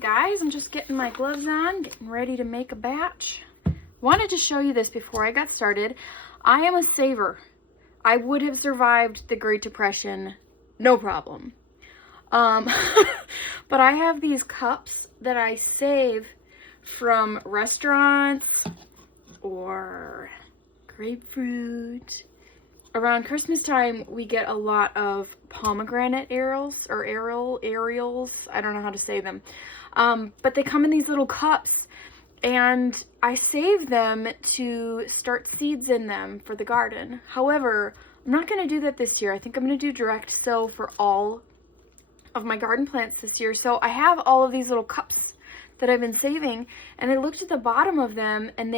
Hey guys, I'm just getting my gloves on, getting ready to make a batch. Wanted to show you this before I got started. I am a saver. I would have survived the Great Depression, no problem. But I have these cups that I save from restaurants or grapefruit. Around Christmas time, we get a lot of pomegranate arils or Ariels. I don't know how to say them. But they come in these little cups, and I save them to start seeds in them for the garden. However, I'm not going to do that this year. I think I'm going to do direct sow for all of my garden plants this year. So I have all of these little cups that I've been saving, and I looked at the bottom of them, and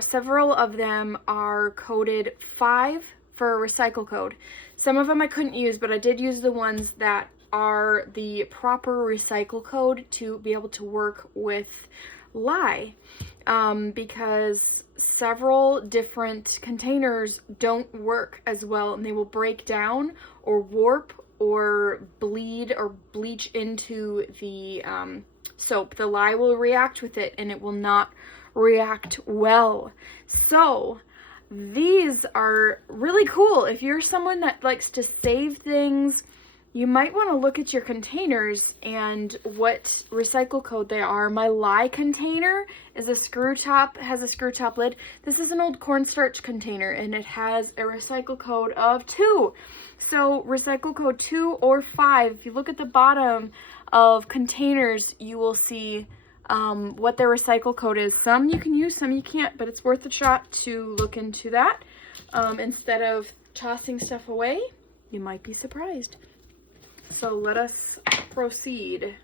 several of them are coded 5 for a recycle code. Some of them I couldn't use, but I did use the ones that are the proper recycle code to be able to work with lye, because several different containers don't work as well, and they will break down or warp or bleed or bleach into the soap. The lye will react with it, and it will not react well. So these are really cool. If you're someone that likes to save things, you might want to look at your containers and what recycle code they are. My lye container is has a screw top lid. This is an old cornstarch container, and it has a recycle code of 2. So recycle code 2 or 5. If you look at the bottom of containers, you will see what their recycle code is. Some you can use, some you can't, but it's worth a shot to look into that. Instead of tossing stuff away, you might be surprised. So let us proceed.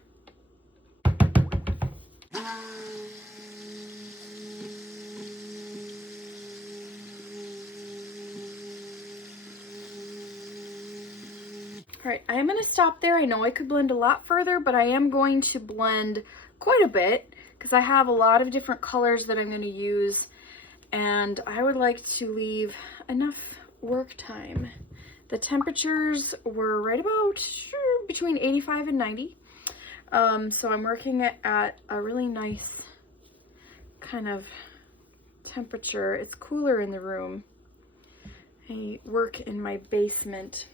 All right, I am going to stop there. I know I could blend a lot further, but I am going to blend quite a bit because I have a lot of different colors that I'm going to use, and I would like to leave enough work time. The temperatures were right about between 85 and 90. So I'm working at a really nice kind of temperature. It's cooler in the room. I work in my basement.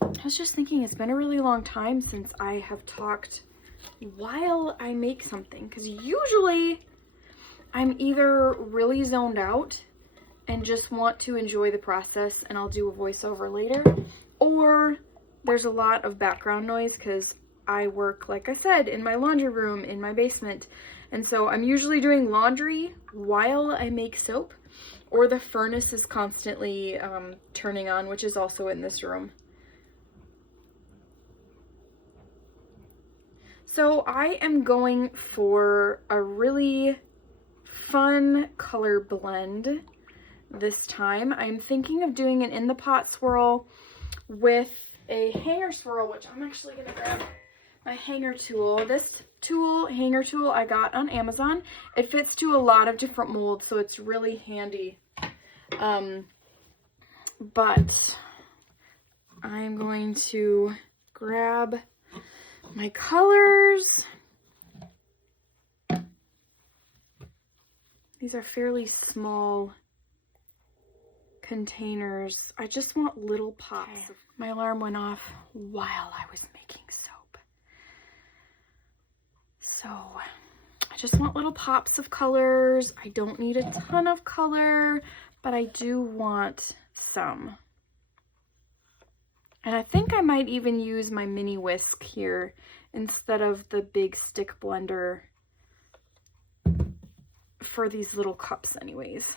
I was just thinking, it's been a really long time since I have talked while I make something, because usually I'm either really zoned out and just want to enjoy the process and I'll do a voiceover later, or there's a lot of background noise because I work, like I said, in my laundry room in my basement, and so I'm usually doing laundry while I make soap, or the furnace is constantly turning on, which is also in this room. So I am going for a really fun color blend this time. I'm thinking of doing an in the pot swirl with a hanger swirl, which I'm actually going to grab my hanger tool. This hanger tool I got on Amazon. It fits to a lot of different molds, so it's really handy. But I'm going to grab my colors. These are fairly small containers. I just want little pops. Okay. My alarm went off while I was making soap. So I just want little pops of colors. I don't need a ton of color, but I do want some. And I think I might even use my mini whisk here instead of the big stick blender for these little cups anyways.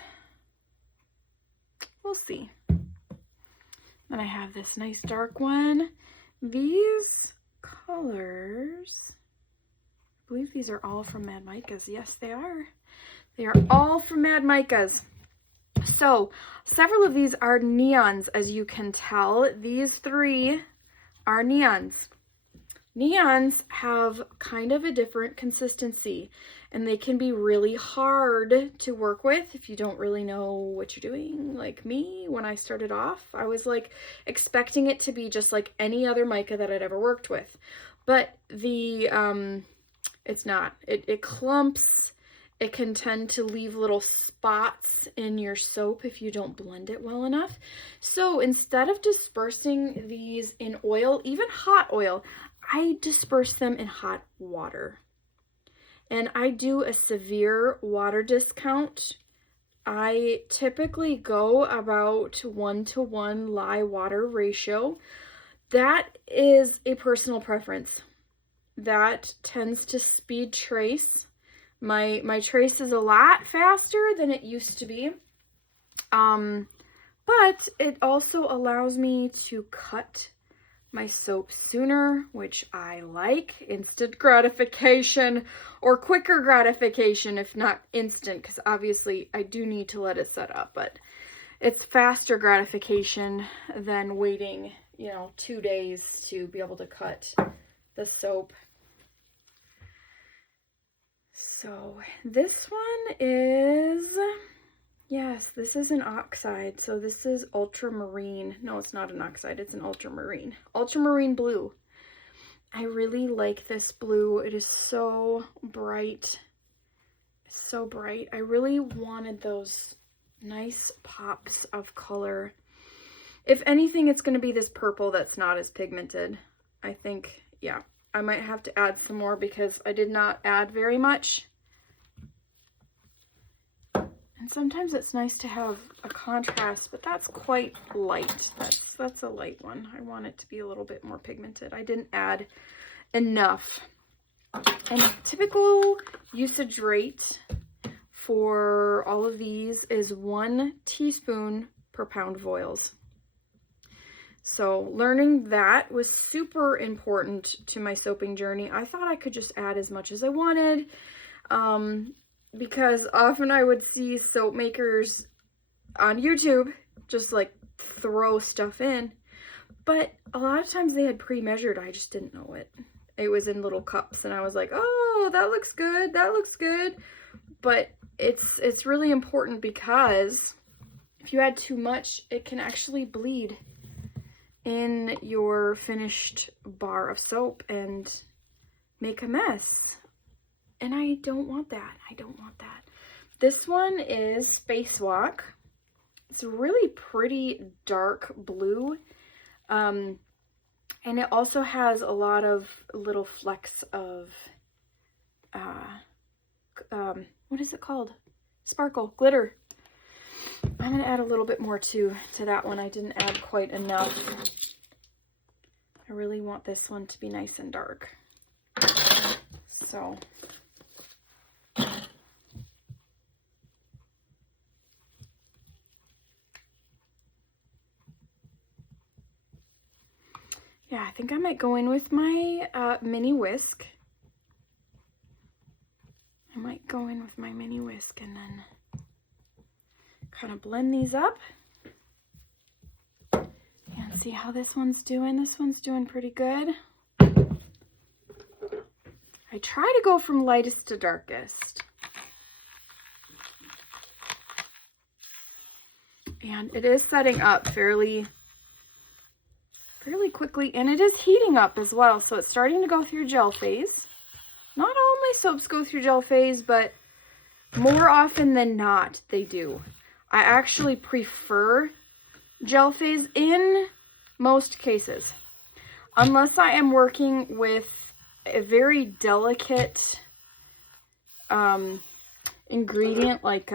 We'll see. Then I have this nice dark one. These colors, I believe these are all from Mad Micas. Yes, they are. They are all from Mad Micas. So several of these are neons, as you can tell. These 3 are neons. Neons have kind of a different consistency, and they can be really hard to work with if you don't really know what you're doing. Like me, when I started off, I was like expecting it to be just like any other mica that I'd ever worked with. But the It's not. It clumps. It can tend to leave little spots in your soap if you don't blend it well enough. So instead of dispersing these in oil, even hot oil, I disperse them in hot water. And I do a severe water discount. I typically go about 1-to-1 lye water ratio. That is a personal preference. That tends to speed trace. My trace is a lot faster than it used to be. But it also allows me to cut my soap sooner, which I like. Instant gratification, or quicker gratification if not instant, because obviously I do need to let it set up, but it's faster gratification than waiting, 2 days to be able to cut the soap. So this one is, yes, this is an oxide. So this is ultramarine. No, it's not an oxide. It's an ultramarine. Ultramarine blue. I really like this blue. It is so bright. It's so bright. I really wanted those nice pops of color. If anything, it's going to be this purple that's not as pigmented. I think, yeah, I might have to add some more because I did not add very much. And sometimes it's nice to have a contrast, but that's quite light. That's a light one. I want it to be a little bit more pigmented. I didn't add enough. And typical usage rate for all of these is 1 teaspoon per pound of oils. So learning that was super important to my soaping journey. I thought I could just add as much as I wanted. Because often I would see soap makers on YouTube just like throw stuff in, but a lot of times they had pre-measured. I just didn't know it. It was in little cups and I was like, oh, that looks good. That looks good. But it's really important because if you add too much, it can actually bleed in your finished bar of soap and make a mess. And I don't want that. I don't want that. This one is Spacewalk. It's a really pretty dark blue. And it also has a lot of little flecks of, what is it called? Sparkle, glitter. I'm going to add a little bit more to that one. I didn't add quite enough. I really want this one to be nice and dark. So... yeah, I think I might go in with my mini whisk. I might go in with my mini whisk and then kind of blend these up and see how this one's doing. This one's doing pretty good. I try to go from lightest to darkest. And it is setting up fairly quickly, and it is heating up as well, so it's starting to go through gel phase. Not all my soaps go through gel phase, but more often than not they do. I actually prefer gel phase in most cases, unless I am working with a very delicate ingredient like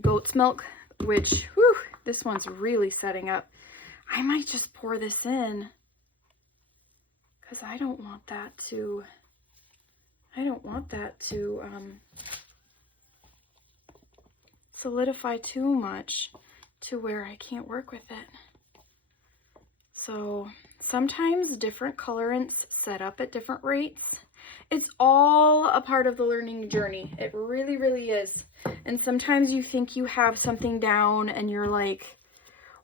goat's milk, which, whew, this one's really setting up. I might just pour this in because I don't want that to solidify too much to where I can't work with it. So sometimes different colorants set up at different rates. It's all a part of the learning journey. It really, really is. And sometimes you think you have something down and you're like,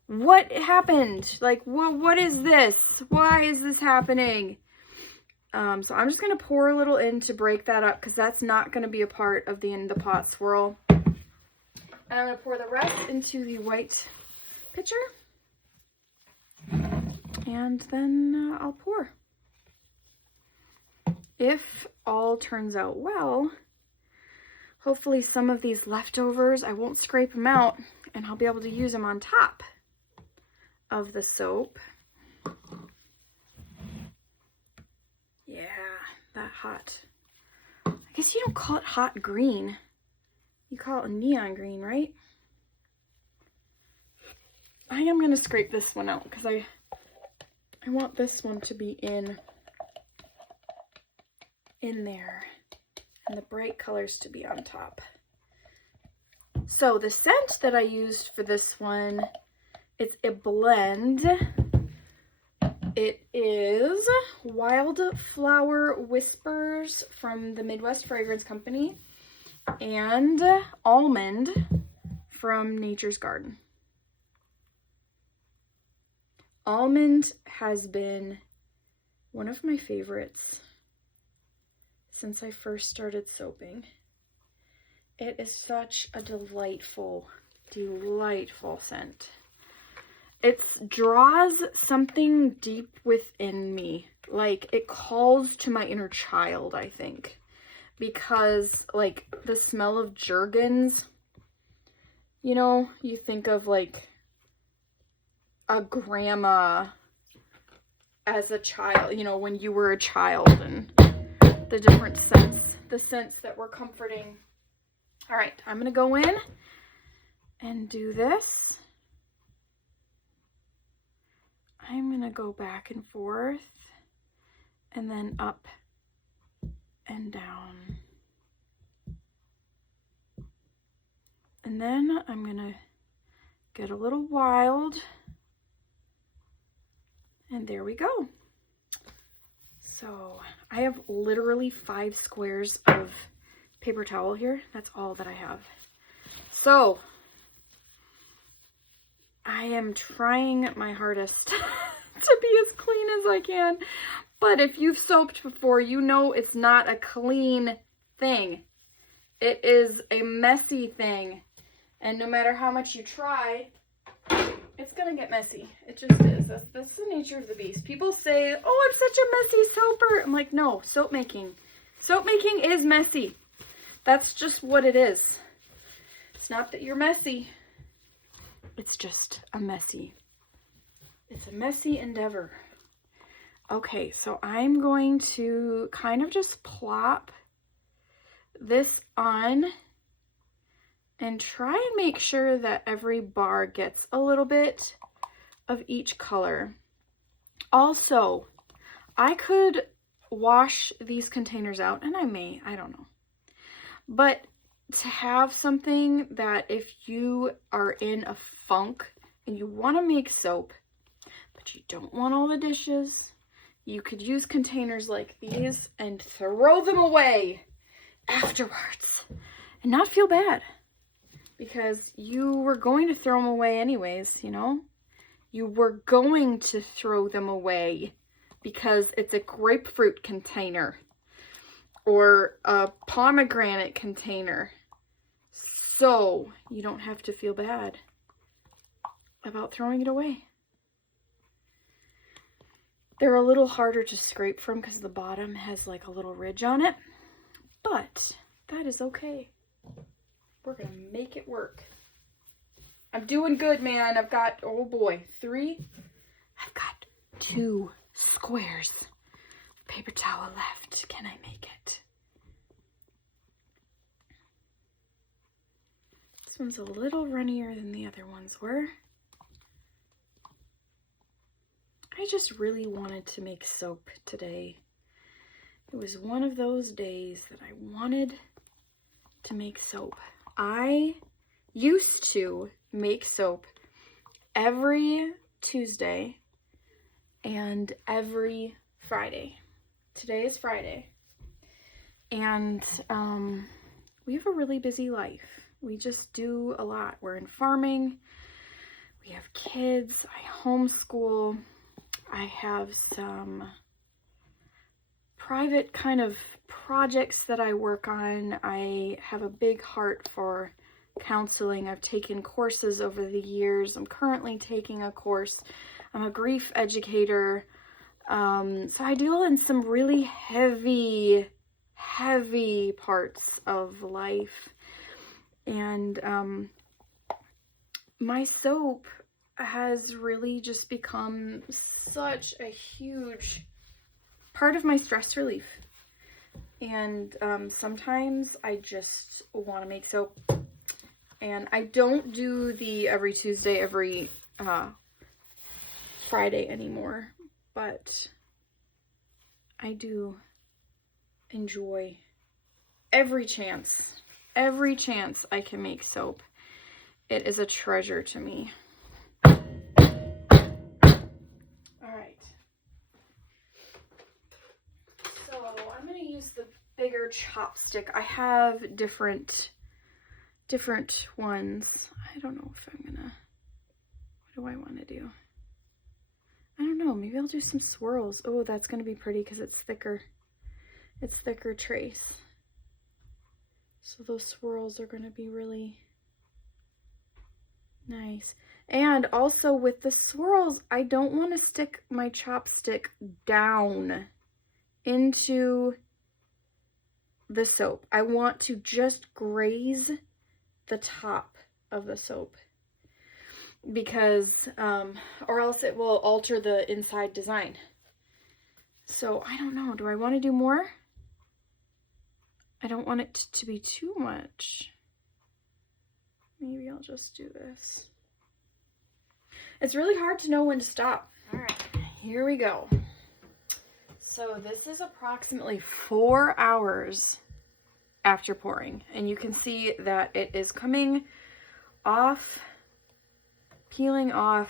what happened? Like, what is this? Why is this happening? So I'm just going to pour a little in to break that up because that's not going to be a part of the end of the pot swirl. And I'm going to pour the rest into the white pitcher. And then I'll pour. if all turns out well, hopefully some of these leftovers, I won't scrape them out and I'll be able to use them on top of the soap. Yeah, that hot. I guess you don't call it hot green. You call it a neon green, right? I am going to scrape this one out because I want this one to be in there and the bright colors to be on top. So the scent that I used for this one, it's a blend. It is Wildflower Whispers from the Midwest Fragrance Company and Almond from Nature's Garden. Almond has been one of my favorites since I first started soaping. It is such a delightful, delightful scent. It draws something deep within me. Like, it calls to my inner child, I think. Because, like, the smell of Jergens, you know, you think of, like, a grandma as a child, you know, when you were a child, and the different scents, the scents that were comforting. All right, I'm going to go in and do this. I'm going to go back and forth and then up and down. And then I'm going to get a little wild. And there we go. So I have literally 5 squares of paper towel here. That's all that I have. So I am trying my hardest to be as clean as I can. But if you've soaped before, you know it's not a clean thing. It is a messy thing. And no matter how much you try, it's gonna get messy. It just is. That's the nature of the beast. People say, oh, I'm such a messy soaper. I'm like, no, soap making. Soap making is messy. That's just what it is. It's not that you're messy. It's just a messy. It's a messy endeavor. Okay, so I'm going to kind of just plop this on and try and make sure that every bar gets a little bit of each color. Also, I could wash these containers out, and I may, I don't know. But to have something that if you are in a funk and you want to make soap, but you don't want all the dishes, you could use containers like these and throw them away afterwards and not feel bad. Because you were going to throw them away anyways, you know? You were going to throw them away because it's a grapefruit container or a pomegranate container. So you don't have to feel bad about throwing it away. They're a little harder to scrape from because the bottom has like a little ridge on it, but that is okay. We're going to make it work. I'm doing good, man. I've got, oh boy, 3. I've got 2 squares of paper towel left. Can I make it? This one's a little runnier than the other ones were. I just really wanted to make soap today. It was one of those days that I wanted to make soap. I used to make soap every Tuesday and every Friday. Today is Friday. And we have a really busy life. We just do a lot. We're in farming. We have kids. I homeschool. I have some private kind of projects that I work on. I have a big heart for counseling. I've taken courses over the years. I'm currently taking a course. I'm a grief educator. So I deal in some really heavy parts of life. And my soap has really just become such a huge part of my stress relief. And sometimes I just want to make soap. And I don't do the every Tuesday, every Friday anymore. But I do enjoy every chance I can make soap. It is a treasure to me. All right. So I'm going to use the bigger chopstick. I have different ones. I don't know if I'm going to, what do I want to do? I don't know. Maybe I'll do some swirls. Oh, that's going to be pretty because it's thicker. It's thicker trace. So those swirls are going to be really nice. And also with the swirls, I don't want to stick my chopstick down into the soap. I want to just graze the top of the soap. Because, or else it will alter the inside design. So, I don't know. Do I want to do more? I don't want it to be too much. Maybe I'll just do this. It's really hard to know when to stop. All right, here we go. So, this is approximately 4 hours after pouring. And you can see that it is coming off, peeling off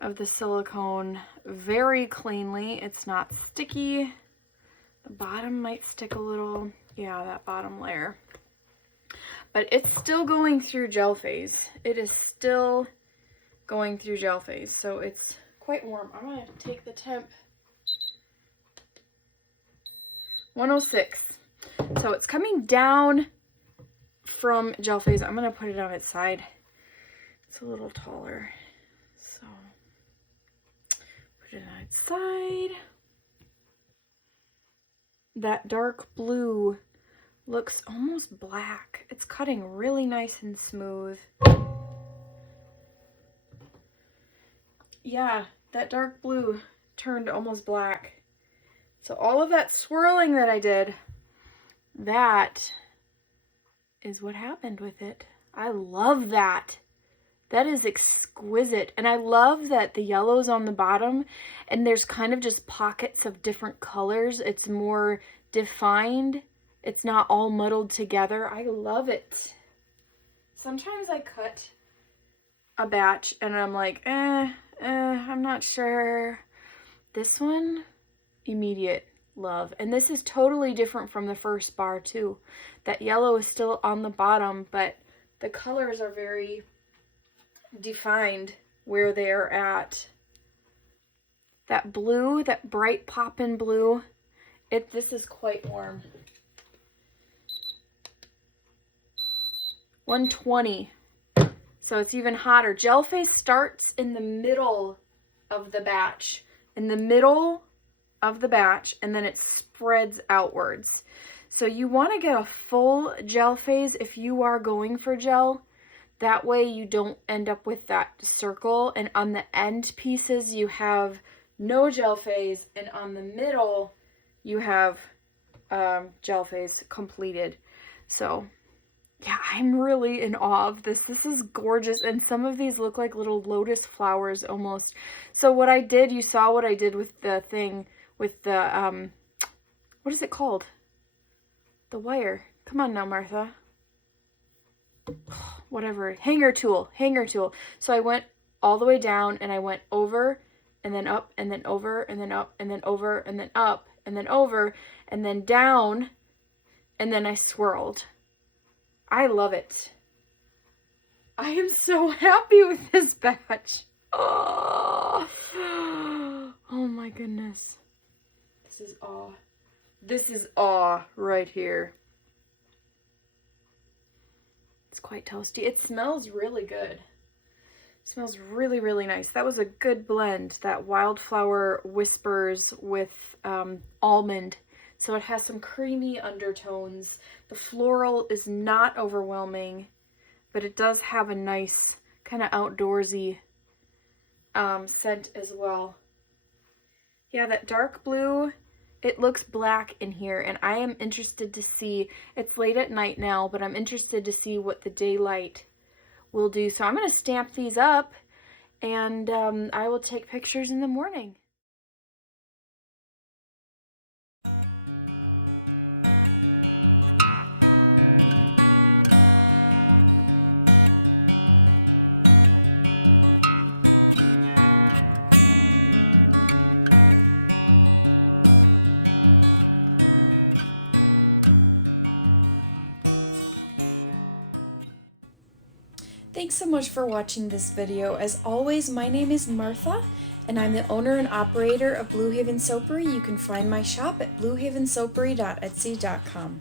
of the silicone very cleanly. It's not sticky. The bottom might stick a little. Yeah, that bottom layer. But it's still going through gel phase. It is still going through gel phase. So it's quite warm. I'm going to take the temp. 106. So it's coming down from gel phase. I'm going to put it on its side. It's a little taller, so put it on its side. That dark blue looks almost black. It's cutting really nice and smooth. Yeah, that dark blue turned almost black. So all of that swirling that I did, that is what happened with it. I love that. That is exquisite. And I love that the yellow's on the bottom and there's kind of just pockets of different colors. It's more defined. It's not all muddled together. I love it. Sometimes I cut a batch and I'm like, I'm not sure. This one, immediate love. And this is totally different from the first bar too. That yellow is still on the bottom, but the colors are very defined where they are at. That blue, that bright poppin' blue, this is quite warm. 120. So it's even hotter. Gel phase starts in the middle of the batch. In the middle of the batch, and then it spreads outwards. So you want to get a full gel phase if you are going for gel. That way you don't end up with that circle, and on the end pieces you have no gel phase, and on the middle you have gel phase completed. So yeah, I'm really in awe of this. This is gorgeous, and some of these look like little lotus flowers almost. So what I did, you saw what I did with the thing, with the, what is it called? The wire. Come on now, Martha. Whatever, hanger tool. So I went all the way down and I went over and then up and then over and then up and then over and then up and then over and then down, and then I swirled. I love it. I am so happy with this batch. Oh my goodness. This is awe. This is awe right here. It's quite toasty. It smells really good. Smells really, really nice. That was a good blend, that Wildflower Whispers with almond. So it has some creamy undertones. The floral is not overwhelming, but it does have a nice kind of outdoorsy scent as well. Yeah, that dark blue, it looks black in here, and I am interested to see, it's late at night now, but I'm interested to see what the daylight will do. So I'm going to stamp these up, and I will take pictures in the morning. Thanks so much for watching this video. As always, my name is Martha, and I'm the owner and operator of Blue Haven Soapery. You can find my shop at bluehavensoapery.etsy.com.